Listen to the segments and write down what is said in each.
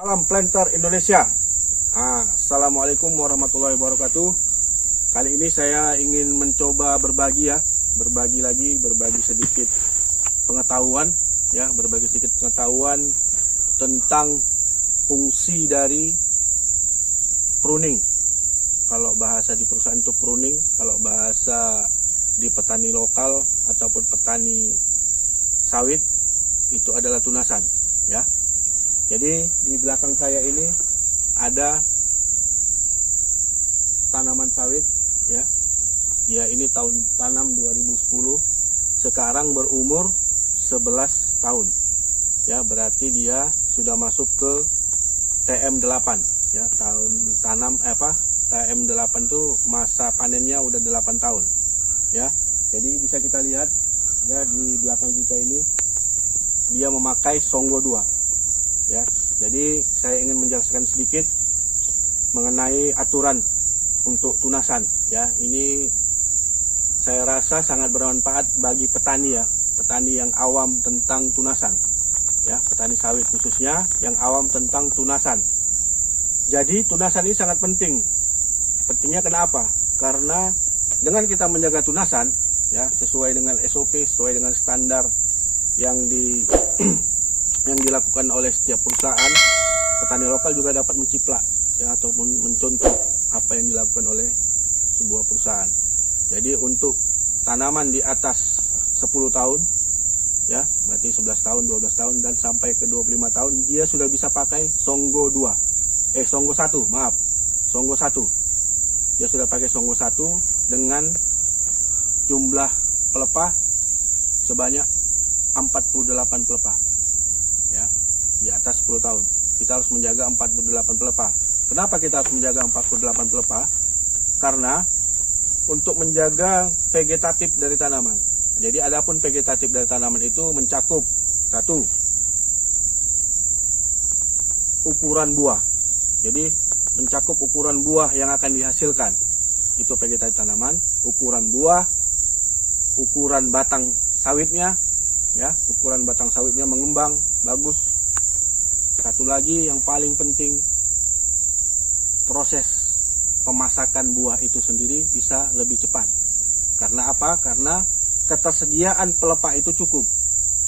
Salam Planter Indonesia. Assalamualaikum warahmatullahi wabarakatuh. Kali ini saya ingin mencoba berbagi sedikit pengetahuan tentang fungsi dari pruning. Kalau bahasa di perusahaan itu pruning, kalau bahasa di petani lokal ataupun petani sawit itu adalah tunasan, ya. Jadi di belakang saya ini ada tanaman sawit, ya. Dia ini tahun tanam 2010, sekarang berumur 11 tahun. Ya, berarti dia sudah masuk ke TM8, ya. TM8 itu masa panennya udah 8 tahun. Ya. Jadi bisa kita lihat ya di belakang kita ini dia memakai Songgo 2. Ya, jadi saya ingin menjelaskan sedikit mengenai aturan untuk tunasan. Ya, ini saya rasa sangat bermanfaat bagi petani ya, petani yang awam tentang tunasan. Ya, petani sawit khususnya yang awam tentang tunasan. Jadi tunasan ini sangat penting. Pentingnya kenapa? Karena dengan kita menjaga tunasan, ya sesuai dengan SOP, sesuai dengan standar yang dilakukan oleh setiap perusahaan, petani lokal juga dapat menciplak ya ataupun mencontoh apa yang dilakukan oleh sebuah perusahaan. Jadi untuk tanaman di atas 10 tahun ya, berarti 11 tahun, 12 tahun dan sampai ke 25 tahun dia sudah bisa pakai Songgo 1. Dia sudah pakai Songgo 1 dengan jumlah pelepah sebanyak 48 pelepah. Ya, di atas 10 tahun. Kita harus menjaga 48 pelepah. Kenapa kita harus menjaga 48 pelepah? Karena untuk menjaga vegetatif dari tanaman. Jadi adapun vegetatif dari tanaman itu mencakup satu, ukuran buah. Jadi mencakup ukuran buah yang akan dihasilkan. Itu vegetatif tanaman, ukuran buah, ukuran batang sawitnya, ya, ukuran batang sawitnya mengembang bagus. Satu lagi yang paling penting, proses pemasakan buah itu sendiri bisa lebih cepat. Karena apa? Karena ketersediaan pelepah itu cukup.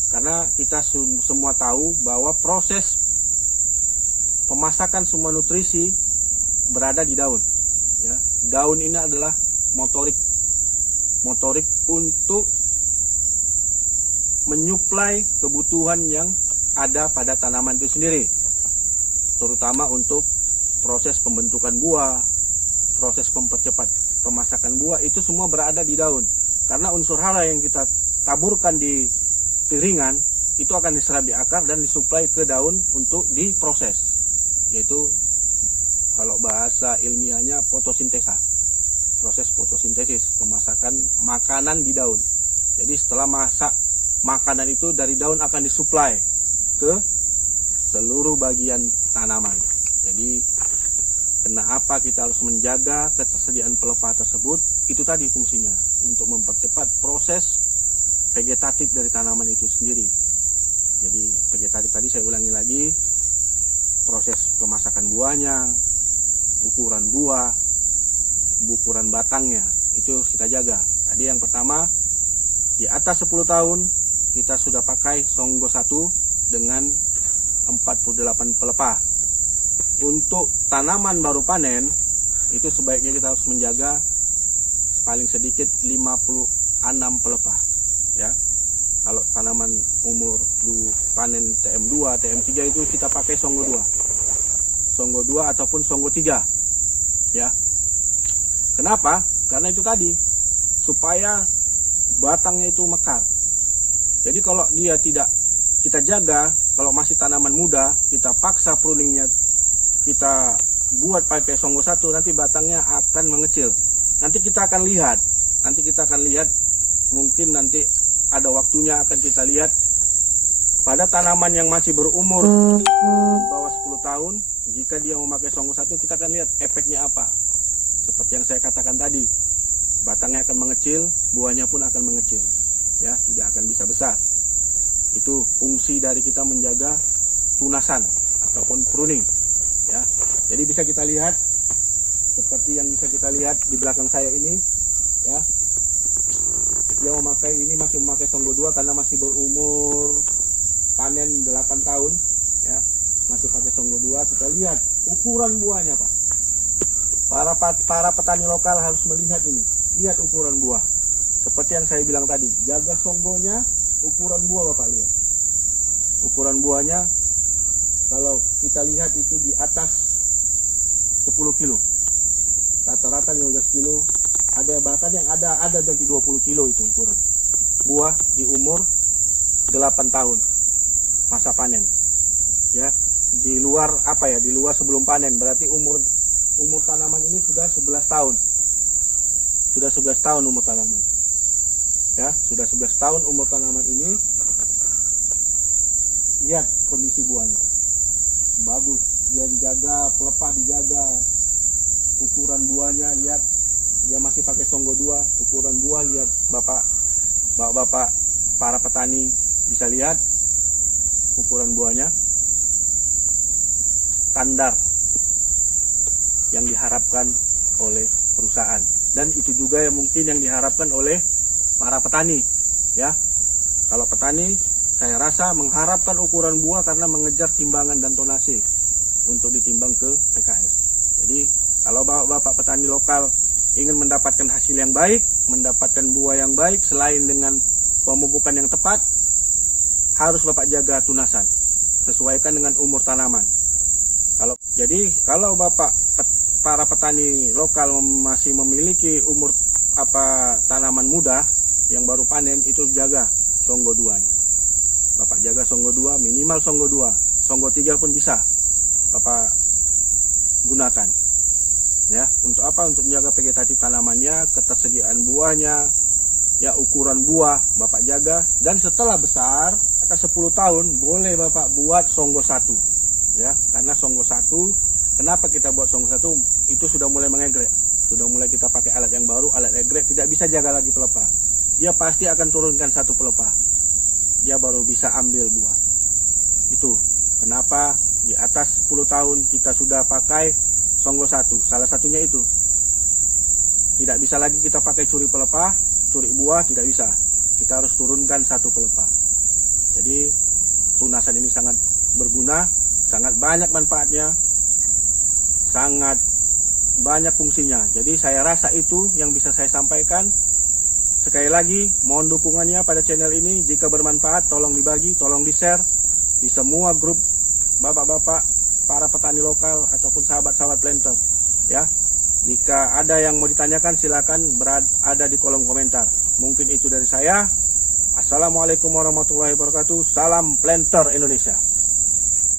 Karena kita semua tahu bahwa proses pemasakan semua nutrisi berada di daun. Ya, daun ini adalah motorik untuk menyuplai kebutuhan yang ada pada tanaman itu sendiri, terutama untuk proses pembentukan buah, proses mempercepat pemasakan buah, itu semua berada di daun. Karena unsur hara yang kita taburkan di piringan itu akan diserap di akar dan disuplai ke daun untuk diproses, yaitu kalau bahasa ilmiahnya fotosintesa, proses fotosintesis, pemasakan makanan di daun. Jadi setelah masak makanan itu dari daun akan disuplai ke seluruh bagian tanaman. Jadi kenapa kita harus menjaga ketersediaan pelepah tersebut? Itu tadi fungsinya, untuk mempercepat proses vegetatif dari tanaman itu sendiri. Jadi vegetatif tadi saya ulangi lagi, proses pemasakan buahnya, ukuran buah, ukuran batangnya, itu kita jaga. Tadi yang pertama, di atas 10 tahun kita sudah pakai Songgo 1 dengan 48 pelepah. Untuk tanaman baru panen itu sebaiknya kita harus menjaga paling sedikit 56 pelepah. Ya. Kalau tanaman umur panen TM2, TM3 itu kita pakai Songgo 2. Songgo 2 ataupun Songgo 3. Ya. Kenapa? Karena itu tadi, supaya batangnya itu mekar. Jadi kalau dia tidak kita jaga, kalau masih tanaman muda, kita paksa pruningnya, kita buat pakai Songgo 1, nanti batangnya akan mengecil. Nanti kita akan lihat, mungkin nanti ada waktunya akan kita lihat pada tanaman yang masih berumur di bawah 10 tahun, jika dia memakai Songgo 1, kita akan lihat efeknya apa. Seperti yang saya katakan tadi, batangnya akan mengecil, buahnya pun akan mengecil. Ya, tidak akan bisa besar. Itu fungsi dari kita menjaga tunasan. ataupun pruning ya. Jadi bisa kita lihat seperti yang bisa kita lihat di belakang saya ini ya. Dia masih memakai Songgo 2 karena masih berumur panen 8 tahun ya. Masih pakai Songgo 2. Kita lihat ukuran buahnya, Pak. Para petani lokal harus melihat ini. Lihat ukuran buah. Seperti yang saya bilang tadi, jaga Songgonya, ukuran buah Bapak lihat. Ukuran buahnya kalau kita lihat itu di atas 10 kilo. Rata-rata 15 kilo, ada bahkan yang ada dari 20 kilo itu ukuran. Buah di umur 8 tahun masa panen. Ya, di luar di luar sebelum panen, berarti umur tanaman ini sudah 11 tahun. Sudah 11 tahun umur tanaman. Ya, sudah 11 tahun umur tanaman ini. Lihat kondisi buahnya. Bagus, dia dijaga, pelepah dijaga. Ukuran buahnya lihat, dia masih pakai Songgo 2. Ukuran buah lihat Bapak para petani bisa lihat ukuran buahnya. Standar yang diharapkan oleh perusahaan, dan itu juga yang mungkin yang diharapkan oleh para petani ya. Kalau petani saya rasa mengharapkan ukuran buah karena mengejar timbangan dan tonase untuk ditimbang ke PKS. Jadi kalau Bapak petani lokal ingin mendapatkan hasil yang baik, mendapatkan buah yang baik, selain dengan pemupukan yang tepat, harus Bapak jaga tunasan, sesuaikan dengan umur tanaman. Kalau para petani lokal masih memiliki umur tanaman muda yang baru panen, itu jaga Songgo 2-nya. Bapak jaga Songgo 2, minimal Songgo 2, Songgo 3 pun bisa Bapak gunakan. Ya, untuk apa? Untuk menjaga vegetatif tanamannya, ketersediaan buahnya, ya ukuran buah Bapak jaga. Dan setelah besar, atas 10 tahun boleh Bapak buat Songgo 1. Ya, karena Songgo 1, kenapa kita buat Songgo 1? Itu sudah mulai mengegrek. Sudah mulai kita pakai alat yang baru, alat egrek, tidak bisa jaga lagi pelepah. Dia pasti akan turunkan satu pelepah. Dia baru bisa ambil buah. Itu kenapa di atas 10 tahun kita sudah pakai Songgo 1. Salah satunya itu. Tidak bisa lagi kita pakai curi pelepah, curi buah, tidak bisa. Kita harus turunkan satu pelepah. Jadi tunasan ini sangat berguna, sangat banyak manfaatnya, sangat banyak fungsinya. Jadi saya rasa itu yang bisa saya sampaikan. Sekali lagi, mohon dukungannya pada channel ini. Jika bermanfaat, tolong dibagi, tolong di-share di semua grup bapak-bapak, para petani lokal, ataupun sahabat-sahabat planter. Ya, jika ada yang mau ditanyakan, silakan ada di kolom komentar. Mungkin itu dari saya. Assalamualaikum warahmatullahi wabarakatuh. Salam Planter Indonesia.